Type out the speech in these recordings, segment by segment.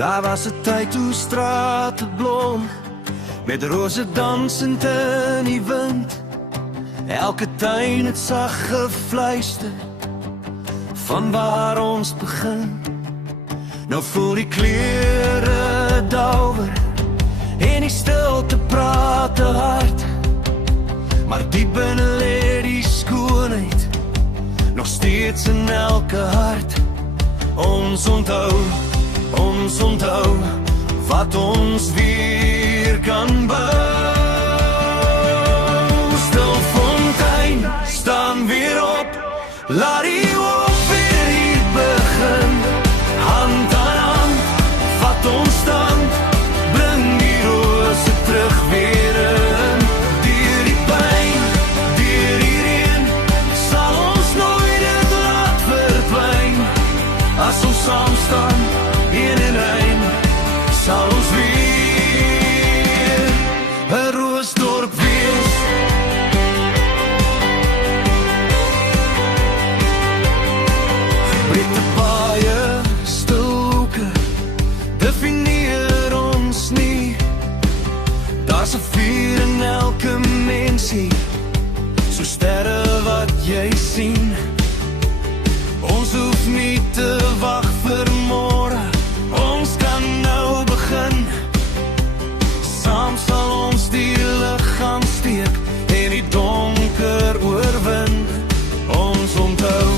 Daar was 'n tyd toe strate blom, met rose dansend in die wind. Elke tuin het sag gefluister, van waar ons begin. Nou voel die kleure dauwer, en die stilte praat te hard. Maar diep binne lê die skoonheid, nog steeds in elke hart. Ons onthou wat ons weer kan bou. Stilfontein, staan weer op, laat die hoop weer hier begin. Hand aan hand, vat ons stand, bring die rose terug weer in. Deur die pyn, deur die reën, sal ons nooit dit laat verdwyn. As ons saam staan, in lyn, sal ons weer 'n Roosdorp wees. Breedte paaie, stilhoeke, definieer ons nie. Daar's 'n vuur in elke mensie, so sterre wat jy sien. Ons hoef nie te wag vir môre, ons kan nou begin. Saam sal ons die lig gaan steek en die donker oorwin. Ons onthou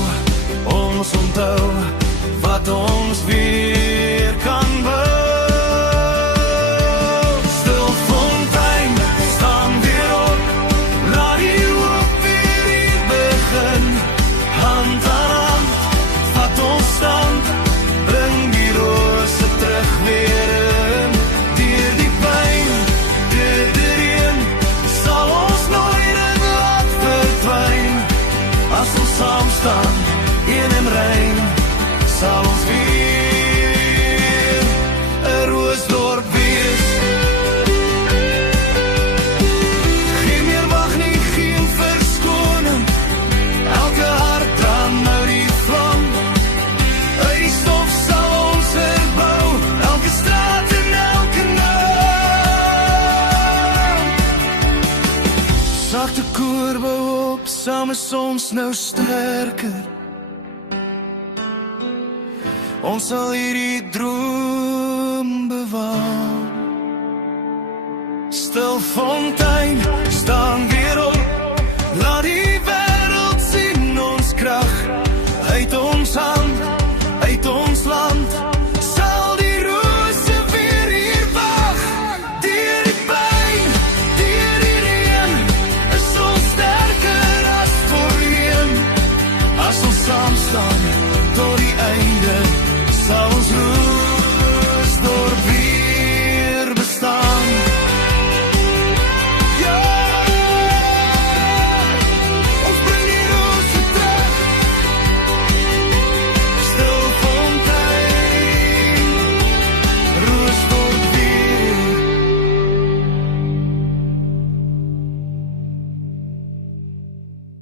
wat ons weer kan bou. Stilfontein, staan weer op, laat die hoop weer hier begin. Hand aan hand, vat ons stand, bring die rose terug weer in. Deur die pyn, deur die reën, sal ons nooit dit laat verdwyn. As ons saam staan, in en rein, sal ons weer 'n Roosdorp wees. Geen meer wag nie, geen verskoning, elke hart brand nou die vlam. Uit die stof sal ons herbou, elke straat en elke naam. Sagte koor bou op, saam is ons nou sterker. Ons sal hierdie droom bewaar. Stilfontein,